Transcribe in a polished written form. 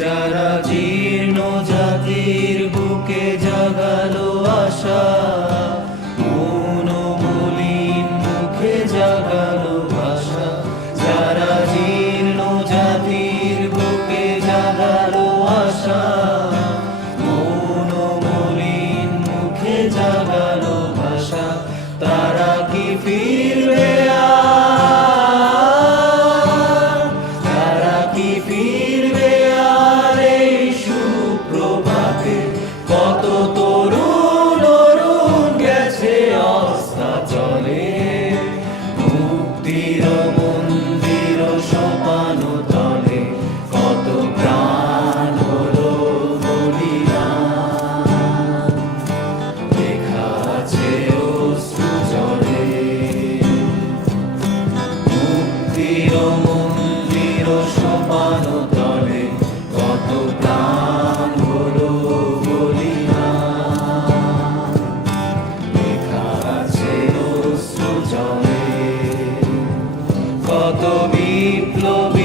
যারা জীর্ণ জাতির বুকে জাগালো আশা, মলিন মুখে জাগালো ভাষা। যারা জীর্ণ জাতির বুকে জাগালো আশা, মলিন মুখে জাগালো ভাষা। তারা কি ফিরবে আর? তারা কি ফিরবে আর এই সুপ্রভাতে? কত তরুণ অরুণ গেছে অস্তাচলে, মুক্তির মন্দির সোপান তলে। কত প্রাণ হলো বলিদান, লেখা আছে অশ্রু জলে। মুক্তির মন্দির সোপান তলে, কত প্রাণ হলো বলিদান, লেখা আছে অশ্রু জলে। কত বিপ্লবী